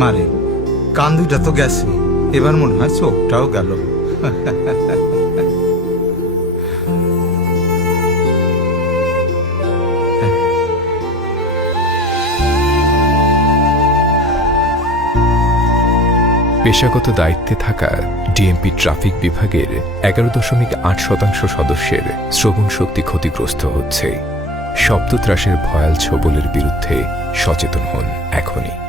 মারে কান দুইটা তো গেছে, এবার মনে হয় চোখটাও গেল। পেশাগত দায়িত্বে থাকা ডিএমপি ট্রাফিক বিভাগের 11.8% সদস্যের শ্রবণ শক্তি ক্ষতিগ্রস্ত হচ্ছে। শব্দত্রাসের ভয়াল ছোবলের বিরুদ্ধে সচেতন হন এখনই।